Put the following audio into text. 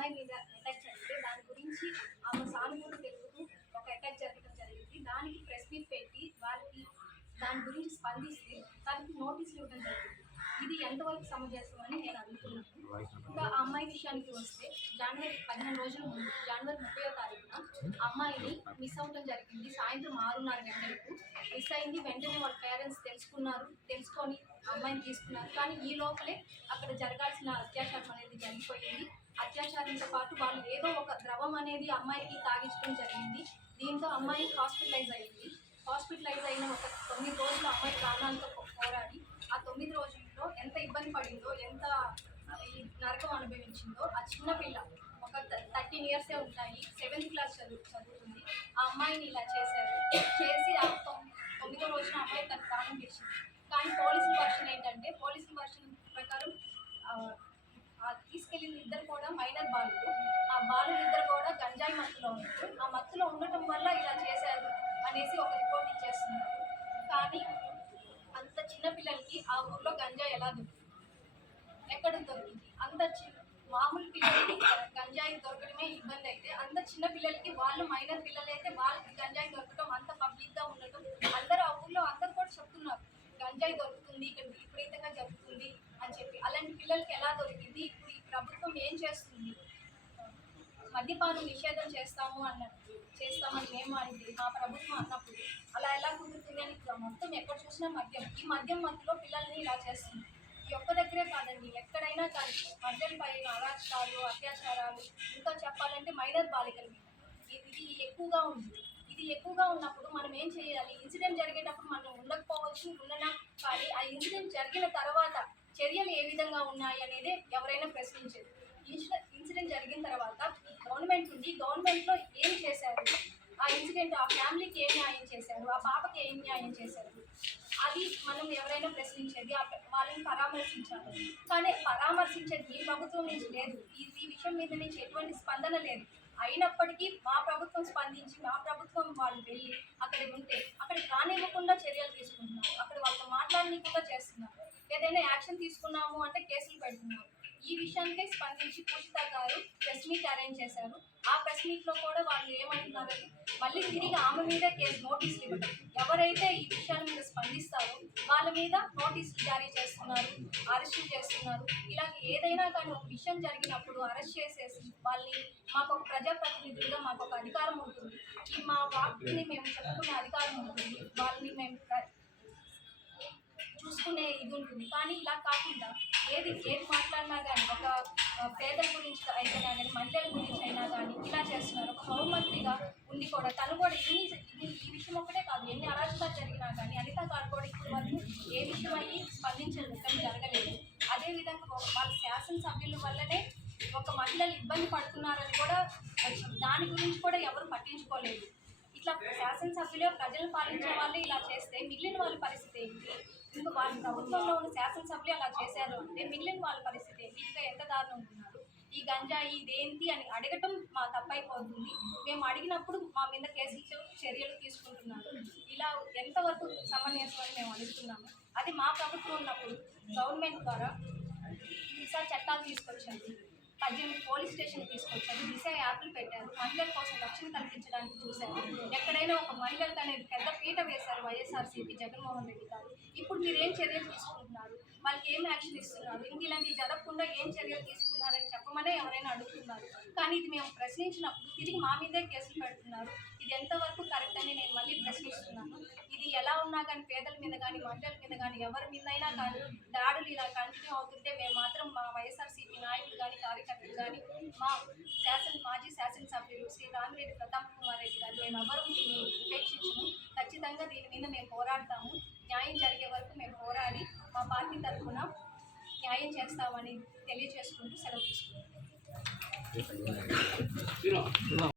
అమ్మాయి మీద అటాక్ జరిగితే దాని గురించి ఆమె సానుభూతి తెలుపుతూ ఒక అటాక్ జరగడం జరిగింది. దానికి ప్రెస్ మీట్ పెట్టి వాళ్ళకి దాని గురించి స్పందిస్తే దానికి నోటీసులు ఇవ్వడం జరిగింది. ఇది ఎంతవరకు సమంజసం అని నేను అడుగుతున్నాను. ఇంకా ఆ అమ్మాయి విషయానికి వస్తే జనవరి 15 రోజుల ముందు జనవరి 30వ తారీఖున అమ్మాయిని మిస్ అవ్వడం జరిగింది. సాయంత్రం 6:30 గంటలకు మిస్ అయింది. వెంటనే వాళ్ళ పేరెంట్స్ తెలుసుకొని అమ్మాయిని తీసుకున్నారు. కానీ ఈ లోపలే అక్కడ జరగాల్సిన అత్యాచారం అనేది జరిగిపోయింది. అత్యాచారంతో పాటు వాళ్ళు ఏదో ఒక ద్రవం అనేది అమ్మాయికి తాగించడం జరిగింది. దీంతో అమ్మాయి హాస్పిటలైజ్ అయిన ఒక 9 రోజులు అమ్మాయి ప్రాణాలతో పోరాడి ఆ 9 రోజుల్లో ఎంత ఇబ్బంది పడిందో, ఎంత ఈ నరకం అనుభవించిందో. ఆ చిన్నపిల్ల ఒక 13 ఇయర్సే ఉంటాయి, 7th క్లాస్ చదువుతుంది. ఆ అమ్మాయిని ఇలా చేసి ఆ 9వ రోజున అమ్మాయి తన ప్రాణం తీసింది. కానీ పోలీసుల వర్షన్ ప్రకారం తీసుకెళ్ళిన ఇద్దరు కూడా మైనర్ బాలులు. ఆ బాలులు ఇద్దరు కూడా గంజాయి మత్తులో ఉన్నారు. ఆ మత్తులో ఉండటం వల్ల ఇలా చేశారు అనేసి ఒక రిపోర్ట్ ఇచ్చేస్తున్నారు. కానీ అంత చిన్నపిల్లలకి ఆ ఊర్లో గంజాయి ఎలా దొరికింది, ఎక్కడ దొరికింది? మామూలు పిల్లలకి గంజాయి దొరకడమే ఇబ్బంది అయితే, అంత చిన్న పిల్లలకి, వాళ్ళు మైనర్ పిల్లలైతే వాళ్ళకి గంజాయి దొరకడం, అంత పబ్లిక్గా ఉండటం, అందరూ ఆ ఊర్లో అందరూ కూడా చెప్తున్నారు గంజాయి దొరుకుతుంది, ఇక్కడ విపరీతంగా జరుగుతుంది అని చెప్పి. అలాంటి పిల్లలకి ఎలా దొరికింది? ఇప్పుడు ఈ ప్రభుత్వం ఏం చేస్తుంది? మద్యపానం నిషేధం చేస్తామని మేము అంటే మా ప్రభుత్వం అన్నప్పుడు అలా ఎలా కుదురుతుంది అని మొత్తం ఎక్కడ చూసినా ఈ మద్యం మత్తులో పిల్లల్ని ఇలా చేస్తుంది. ఈ ఒక్క దగ్గరే కాదండి, ఎక్కడైనా కానీ మద్యం పైన అరాచకాలు, అత్యాచారాలు, ఇంకా చెప్పాలంటే మైనర్ బాలికల మీద ఇది ఎక్కువగా ఉంది. ఇది ఎక్కువగా ఉన్నప్పుడు మనం ఏం చేయాలి? ఇన్సిడెంట్ జరిగేటప్పుడు మనం ఉండకపోవచ్చు, ఉండనా, కానీ ఆ ఇన్సిడెంట్ జరిగిన తర్వాత చర్యలు ఏ విధంగా ఉన్నాయి అనేది ఎవరైనా ప్రశ్నించేది. ఇన్సిడెంట్ జరిగిన తర్వాత గవర్నమెంట్ ఉంది, గవర్నమెంట్లో ఏం చేశారు, ఆ ఇన్సిడెంట్ ఆ ఫ్యామిలీకి ఏం న్యాయం చేశారు, ఆ పాపకి ఏం న్యాయం చేశారు, అది మనం ఎవరైనా ప్రశ్నించేది, వాళ్ళని పరామర్శించాలి. కానీ పరామర్శించేది ఈ ప్రభుత్వం నుంచి లేదు. ఈ విషయం మీద నుంచి ఎటువంటి స్పందన లేదు. అయినప్పటికీ మా ప్రభుత్వం స్పందించి, మా ప్రభుత్వం వాళ్ళు వెళ్ళి అక్కడ ఉంటే అక్కడికి రానివ్వకుండా చర్యలు తీసుకుంటున్నారు. అక్కడ వాళ్ళతో మాట్లాడనీయకుండా చేస్తున్నారు. ఏదైనా యాక్షన్ తీసుకున్నాము అంటే కేసులు పెడుతున్నారు. ఈ విషయానికే స్పందించి పూజిత గారు ప్రెస్ మీట్ అరేంజ్ చేశారు. ఆ ప్రెస్ మీట్లో కూడా వాళ్ళు ఏమంటున్నారు, మళ్ళీ తిరిగి ఆమె మీద నోటీసులు ఇవ్వడం, ఎవరైతే ఈ విషయాల మీద స్పందిస్తారో వాళ్ళ మీద నోటీసులు జారీ చేస్తున్నారు, అరెస్టులు చేస్తున్నారు. ఇలాగ ఏదైనా కానీ ఒక విషయం జరిగినప్పుడు అరెస్ట్ చేసేసి వాళ్ళని, మాకు ఒక ప్రజాప్రతినిధులుగా మాకు ఒక అధికారం ఉంటుంది, మా వాక్ని మేము చెప్పుకునే అధికారం ఉంటుంది, వాళ్ళని మేము చూసుకునే ఇది ఉంటుంది. కానీ ఇలా కాకుండా ఏది మాట్లాడినా కానీ, ఒక పేదల గురించి అయినా కానీ, మహిళల గురించి అయినా కానీ ఇలా చేస్తున్నారు. ఒక హోంమంత్రిగా ఉండి కూడా తను కూడా ఈ విషయం ఒకటే కాదు, ఎన్ని అరాచకాలు జరిగినా కానీ అనితా గారు కూడా ఇప్పుడు వరకు ఏ విషయం అయ్యి స్పందించడం జరగలేదు. అదేవిధంగా వాళ్ళ శాసనసభ్యుల వల్లనే ఒక మహిళలు ఇబ్బంది పడుతున్నారని కూడా దాని గురించి కూడా ఎవరు పట్టించుకోలేదు. ఇట్లా శాసనసభ్యులు, ప్రజలు పాలించే వాళ్ళు ఇలా చేస్తే మిగిలిన వాళ్ళ పరిస్థితి ఏంటి? ఇంకా వాళ్ళ ప్రభుత్వంలో ఉన్న శాసనసభ్యులు అలా చేశారు అంటే మిగిలిన వాళ్ళ పరిస్థితి ఏంటి? ఇంకా ఎంత దారుణం ఉంటున్నారు? ఈ గంజాయి ఇదేంటి అని అడగటం మా తప్పైపోతుంది. మేము అడిగినప్పుడు మా మీద కేసులు, చర్యలు తీసుకుంటున్నారు. ఇలా ఎంతవరకు సమంజసం అని మేము అడుగుతున్నాము. అది మా ప్రభుత్వం ఉన్నప్పుడు గవర్నమెంట్ ద్వారా దిశ చట్టాలు తీసుకొచ్చారు, 18 పోలీస్ స్టేషన్ తీసుకొచ్చారు, దిశ యాప్లు పెట్టారు, మహిళల కోసం రక్షణ కల్పించడానికి చూశారు. ఎక్కడైనా ఒక మహిళలకు అనేది పెద్ద పీట వేశారు వైఎస్ఆర్సీపీ జగన్మోహన్ రెడ్డి గారు. ఇప్పుడు మీరు ఏం చర్యలు తీసుకుంటున్నారు? వాళ్ళకి ఏం యాక్షన్ ఇస్తున్నారు? ఇంక ఇలాంటివి జరగకుండా ఏం చర్యలు తీసుకున్నారని చెప్పమనే ఎవరైనా అడుగుతున్నారు. కానీ ఇది మేము ప్రశ్నించినప్పుడు తిరిగి మా మీదే కేసులు పెడుతున్నారు. ఇది ఎంతవరకు కరెక్ట్ అని నేను మళ్ళీ ప్రశ్నిస్తున్నాను. ఇది ఎలా ఉన్నా కానీ పేదల మీద కానీ, మహిళల మీద కానీ, ఎవరి మీదైనా కానీ దాడులు ఇలా కంటిన్యూ అవుతుంటే మేము మాత్రం మా వైఎస్ఆర్సీపీ నాయకులు కానీ, కార్యకర్తలు కానీ, మా మాజీ శాసనసభ్యులు శ్రీ రామిరెడ్డి ప్రతాప్ కుమార్ రెడ్డి గారు మేమెవరూ దీన్ని ఉపేక్షించము. ఖచ్చితంగా దీని మీద మేము పోరాడతాము. న్యాయం జరిగే వరకు మేము పోరాడి మా పార్టీ తరఫున న్యాయం చేస్తామని తెలియజేసుకుంటూ సెలవు తీసుకుంటాం.